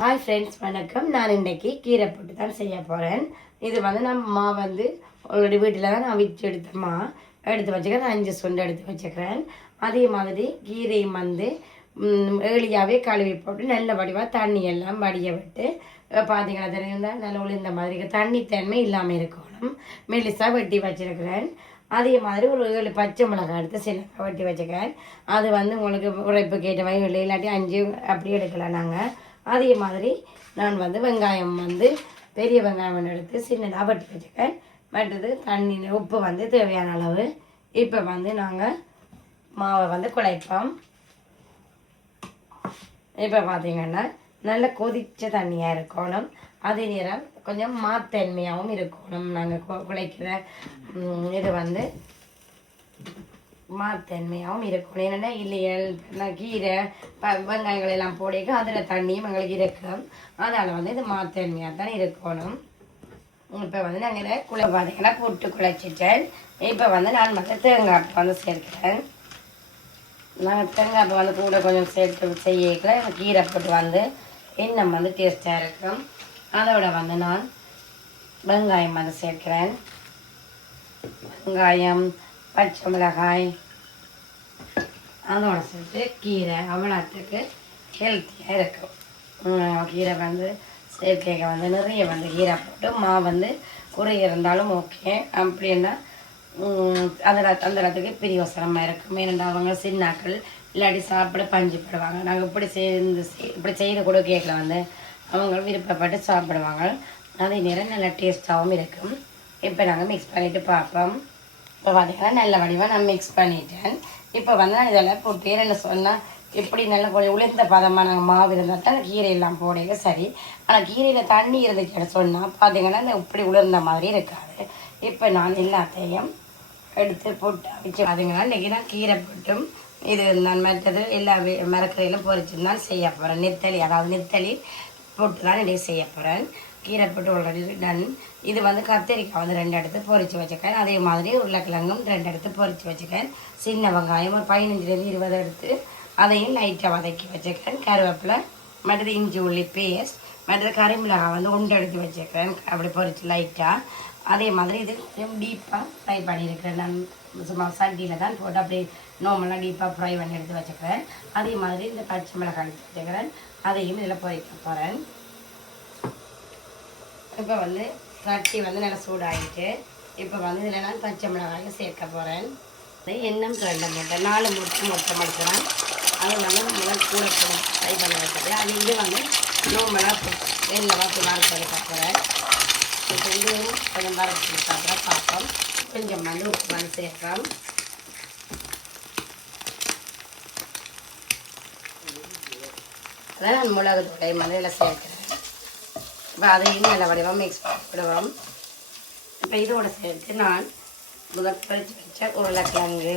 Hi friends, வணக்கம். நான் இன்றைக்கி கீரை போட்டு தான் செய்ய போகிறேன். இது வந்து நம்ம வந்து ஆல்ரெடி வீட்டில் தான் நான் விற்று எடுத்தம்மா எடுத்து வச்சுக்கிறேன். நான் 5 சுண்டு எடுத்து வச்சுக்கிறேன். அதே மாதிரி கீரையும் வந்து ஏழியாகவே கழுவி போட்டு நல்ல வடிவாக தண்ணி எல்லாம் வடிய விட்டு பார்த்தீங்கன்னா தெரியுங்களா, நல்ல உளுந்த மாதிரி தண்ணி தன்மை இல்லாமல் இருக்கணும். மெலிசாக வெட்டி வச்சுருக்கிறேன். அதே மாதிரி ஒரு 7 பச்சை மிளகாய் எடுத்து சின்னதாக வெட்டி வச்சுக்கிறேன். அது வந்து உங்களுக்கு உரைப்பு கேட்ட வயல் இல்லாட்டி 5 அப்படி எடுக்கலாம் நாங்கள். அதே மாதிரி நான் வந்து வெங்காயம் வந்து பெரிய வெங்காயம் எடுத்து சின்னதாக வெட்டி வச்சுக்கேன். மற்றது தண்ணி உப்பு வந்து தேவையான அளவு. இப்போ வந்து நாங்கள் மாவை வந்து குழைப்போம். இப்போ பார்த்தீங்கன்னா நல்ல கொதித்த தண்ணியாக இருக்கணும். அதே நேரம் கொஞ்சம் மாத்தன்மையாகவும் இருக்கணும். நாங்கள் குழைக்கிற இது வந்து மாத்தன்மையாகவும் இருக்கணும். என்னென்னா இல்லையா கீரை வெங்காயங்கள் எல்லாம் போடிக்க அதில் தண்ணியும் எங்களுக்கு இருக்கும். அதனால் வந்து இது மாத்தன்மையாக தான் இருக்கணும். இப்போ வந்து நாங்கள் இதை பார்த்தீங்கன்னா போட்டு குழைச்சிட்டேன். இப்போ வந்து நான் வந்து தேங்காய் வந்து சேர்க்கிறேன். நான் தேங்காய் வந்து கூட கொஞ்சம் சேர்த்து செய்யல கீரை போட்டு வந்து இன்னும் வந்து டேஸ்ட்டாக இருக்கும். அதோட வந்து நான் வெங்காயம் வந்து சேர்க்கிறேன். வெங்காயம், பச்சை மிளகாய் அதோட சேர்த்து கீரை அவ்வளோத்துக்கு ஹெல்த்தியாக இருக்கும். கீரை வந்து சேர்க்கை வந்து நிறைய வந்து கீரை போட்டு வந்து குறைய இருந்தாலும் ஓகே. அப்படின்னா அந்த இடத்துக்கு பிரியோசனமாக இருக்கும். ஏன்னா அவங்க சின்னாக்கள் இல்லாட்டி சாப்பிட பஞ்சுப்படுவாங்க. நாங்கள் இப்படி செய்து கூட கேட்கல வந்து அவங்க விருப்பப்பட்டு சாப்பிடுவாங்க. அதே நேரம் நல்லா டேஸ்ட்டாகவும் இருக்கும். இப்போ நாங்கள் மிக்ஸ் பண்ணிவிட்டு பார்ப்போம். இப்போ பார்த்தீங்கன்னா நல்ல வடிவாக நான் மிக்ஸ் பண்ணிட்டேன். இப்போ வந்து நான் இதெல்லாம் போட்டு என்ன சொன்னால் இப்படி நல்ல உளுந்த பதமாக நாங்கள் மாவு இருந்தால் தான் கீரையெல்லாம் போடுங்க சரி. ஆனால் கீரையில் தண்ணி இருந்துச்சு சொன்னால் பார்த்தீங்கன்னா இந்த இப்படி உளுர்ந்த மாதிரி இருக்காது. இப்போ நான் எல்லாத்தையும் எடுத்து போட்டு அவிச்சு பார்த்தீங்கன்னா இன்றைக்கி நான் கீரை போட்டும் இது நான் மற்றது எல்லா மரக்கரையிலும் பொறிச்சு தான் செய்ய போகிறேன். நெத்தலி போட்டு தான் இன்றைக்கி செய்ய போகிறேன். கீரை போட்டு ஆல்ரெடி டன். இது வந்து கத்திரிக்காய் வந்து 2 எடுத்து பொறிச்சு வச்சுக்கேன். அதே மாதிரி உருளைக்கிழங்கும் 2 எடுத்து பொறிச்சு வச்சுக்கேன். சின்ன வெங்காயம் ஒரு 15 20 எடுத்து அதையும் லைட்டாக வதக்கி வச்சுக்கிறேன். கருவேப்பிலை மற்றது இஞ்சி உள்ளி பேஸ்ட் மற்றது கறிமிளகாய் வந்து 1 எடுத்து வச்சுக்கிறேன். அப்படி பொறிச்சு லைட்டாக. அதே மாதிரி இது கொஞ்சம் டீப்பாக ஃப்ரை பண்ணியிருக்கிறேன். நான் சும்மா சட்டியில் தான் போட்டு அப்படி நார்மலாக டீப்பாக ஃப்ரை பண்ணி எடுத்து வச்சுக்கிறேன். அதே மாதிரி இந்த பச்சை மிளகாய் எடுத்து வச்சுக்கிறேன். அதையும் இதில் பொறிக்க போகிறேன். இப்போ வந்து சட்டி வந்து நல்லா சூடாகிட்டு இப்போ வந்து இதில் நான் பச்சை மிளகாயை சேர்க்க போகிறேன். எண்ணெய் 2 முட்டை 4 முட்டை மடிக்கிறேன். அது வந்து நல்லா கூட ஃப்ரை பண்ண வச்சுட்டு அது இது வந்து நார்மலாக எண்ணெய் வாசி வறுத்து போகிறேன். இப்போ இதுவும் கொஞ்சம் வறுத்து சாப்பிட்றேன் பார்ப்போம். கொஞ்சம் வந்து உப்பு வந்து சேர்க்கிறோம். அதான் நான் மிளகு தூளை வந்து இதில் சேர்க்கிறேன். இப்போ அதையும் நல்ல வடிவாக மிக்ஸ் பண்ணி விடுவோம். இப்போ இதோடு சேர்த்து நான் பொறிச்சு வச்ச உருளைக்கிழங்கு,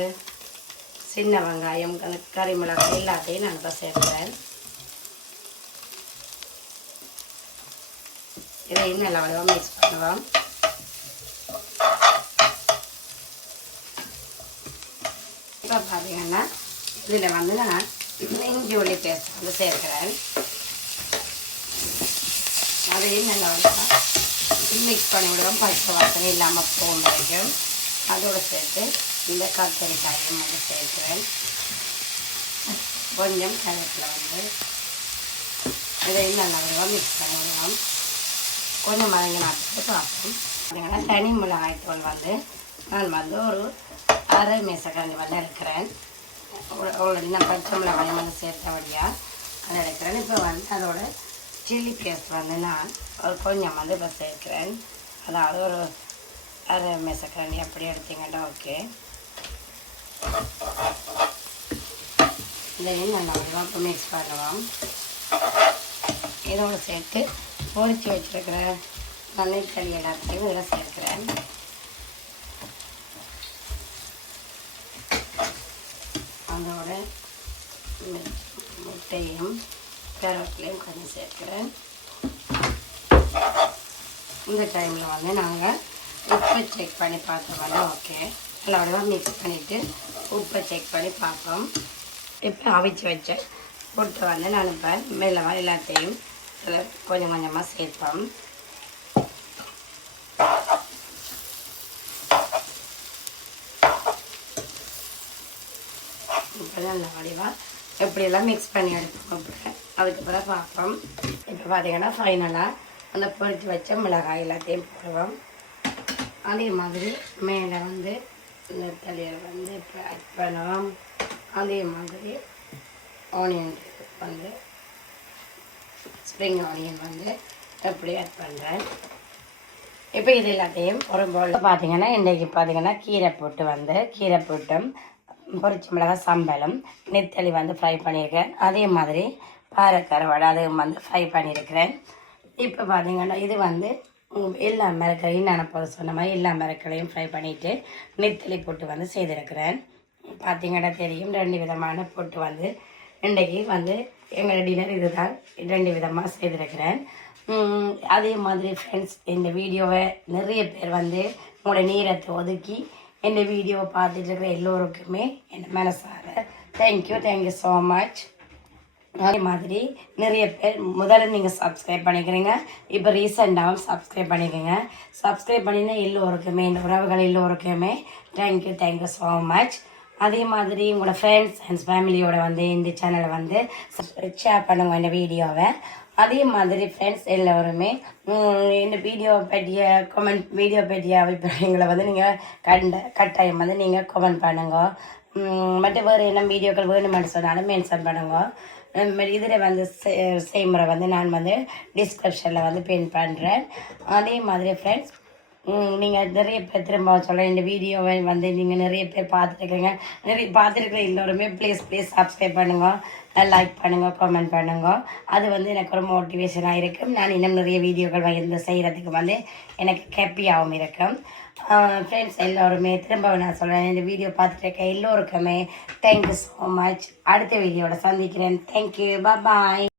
சின்ன வெங்காயம், கறிமிளகாய் எல்லாத்தையும் நான் இப்போ சேர்க்கிறேன். இதையும் நல்ல வடிவாக மிக்ஸ் பண்ணுவோம். இப்போ பார்த்தீங்கன்னா இதில் வந்து நான் இஞ்சி உள்ளி பேஸ்ட் வந்து சேர்க்கிறேன். அதையும் நல்லா மிக்ஸ் பண்ணி விடுவோம். பச்சை வாசனை இல்லாமல் போகும் வரைக்கும். அதோடு சேர்த்து இந்த கத்திரிக்காயும் வந்து சேர்க்கிறேன். கொஞ்சம் கருவேப்பிலை வந்து இதையும் நல்லா விடுவோம். மிக்ஸ் பண்ணி விடுவோம். கொஞ்சம் மதங்கி நாட்டுக்கு பார்ப்போம். அதனால தனி மிளகாய் தூள் வந்து நான் வந்து ஒரு 1/2 மேசக்கரண்டி வந்து எடுக்கிறேன். ஆல்ரெடி நான் பச்சை மிளகாயும் வந்து சேர்த்தபடியாக அதை எடுக்கிறேன். இப்போ வந்து அதோட சில்லி பேஸ்ட் வந்து நான் ஒரு கொஞ்சம் வந்து இப்போ சேர்க்கிறேன். அதாவது ஒரு 1/2 மேசக்கரண்டி அப்படி எடுத்தீங்கன்னா ஓகே. இதையும் நல்லா இப்போ மிக்ஸ் பண்ணுவோம். இதோடு சேர்த்து பொறிச்சு வச்சுருக்கிற நெத்தலி எல்லாத்தையும் இதில் சேர்க்கிறேன். அதோட முட்டையும் கருவேப்பிலையும் கொஞ்சம் சேர்க்கிறேன். இந்த டைமில் வந்து நாங்கள் உப்பை செக் பண்ணி பார்த்தோம்னா ஓகே. நல்லா மிக்ஸ் பண்ணிவிட்டு உப்பை செக் பண்ணி பார்ப்போம். இப்போ அவிச்சு வச்ச போட்டு வந்து நான் இப்போ மெல்லமாக எல்லாத்தையும் கொஞ்சம் கொஞ்சமாக சேர்ப்போம். இப்போ நல்ல வடிவாக எப்படியெல்லாம் மிக்ஸ் பண்ணி எடுப்போம். அப்புறம் அதுக்கப்புறம் பார்ப்போம். இப்போ பார்த்தீங்கன்னா ஃபைனலாக அந்த பொரித்து வச்ச மிளகாய் எல்லாத்தையும் போடுவோம். அதே மாதிரி மேலே வந்து இந்த தலையை வந்து இப்போ ஆட் பண்ணுவோம். அதே மாதிரி ஆனியன் வந்து ஸ்ப்ரிங் ஆனியன் வந்து எப்படி ஆட் பண்ணுறேன். இப்போ இது எல்லாத்தையும் ஒரு பவுல் பார்த்தீங்கன்னா இன்றைக்கி பார்த்தீங்கன்னா கீரை போட்டும் பொரிச்ச மிளகாய் சம்பளம் நெத்தலி வந்து ஃப்ரை பண்ணியிருக்கேன். அதே மாதிரி பாறைக்கருவாடு அதுவும் வந்து ஃப்ரை பண்ணியிருக்கிறேன். இப்போ பார்த்தீங்கன்னா இது வந்து எல்லா மிளகரையும் நான் போது சொன்ன மாதிரி எல்லா மிளகரையும் ஃப்ரை பண்ணிவிட்டு நெத்தலி போட்டு வந்து செய்திருக்கிறேன். பார்த்தீங்கன்னா தெரியும் 2 விதமான போட்டு வந்து இன்றைக்கி வந்து எங்களோட டின்னர் இதுதான் 2 விதமாக செய்திருக்கிறேன். அதே மாதிரி ஃப்ரெண்ட்ஸ் இந்த வீடியோவை நிறைய பேர் வந்து உங்களோட நேரத்தை ஒதுக்கி இந்த வீடியோவை பார்த்துட்டு இருக்கிற எல்லோருக்குமே என் மனசார தேங்க்யூ ஸோ மச். அதே மாதிரி நிறைய பேர் முதல்ல நீங்கள் சப்ஸ்கிரைப் பண்ணிக்கிறீங்க, இப்போ ரீசெண்டாகவும் சப்ஸ்கிரைப் பண்ணிக்கோங்க. சப்ஸ்கிரைப் பண்ணினா எல்லோருக்குமே இந்த உறவுகள் எல்லோருக்குமே தேங்க்யூ ஸோ மச். அதே மாதிரி உங்களோட ஃப்ரெண்ட்ஸ் அண்ட் ஃபேமிலியோட வந்து இந்த சேனலை வந்து ஷேர் பண்ணுங்க இந்த வீடியோவை. அதே மாதிரி ஃப்ரெண்ட்ஸ் எல்லோருமே இந்த வீடியோ பற்றிய அபிப்பிராயங்களை வந்து நீங்கள் கட்டாயம் வந்து நீங்கள் கமெண்ட் பண்ணுங்க. மற்ற வேறு என்ன வீடியோக்கள் வேணுமென்னு சொன்னாலும் மென்ஷன் பண்ணுங்க. இதில் வந்து செய்முறை வந்து நான் வந்து டிஸ்கிரிப்ஷனில் வந்து பின் பண்ணுறேன். அதே மாதிரி ஃப்ரெண்ட்ஸ் நீங்கள் நிறைய பேர் திரும்ப சொல்கிறேன் இந்த வீடியோவை வந்து நீங்கள் நிறைய பேர் பார்த்துருக்குற எல்லோருமே ப்ளீஸ் சப்ஸ்கிரைப் பண்ணுங்க, லைக் பண்ணுங்க, கமெண்ட் பண்ணுங்க. அது வந்து எனக்கு ஒரு மோட்டிவேஷனாக இருக்கும். நான் இன்னும் நிறைய வீடியோக்கள் வந்து செய்கிறதுக்கு வந்து எனக்கு ஹாப்பியாகவும் இருக்கும். ஃப்ரெண்ட்ஸ் எல்லோருமே திரும்ப நான் சொல்கிறேன் இந்த வீடியோ பார்த்துட்டு இருக்க எல்லோருக்குமே தேங்க்யூ ஸோ மச். அடுத்த வீடியோவில் சந்திக்கிறேன். தேங்க்யூ, பாய்.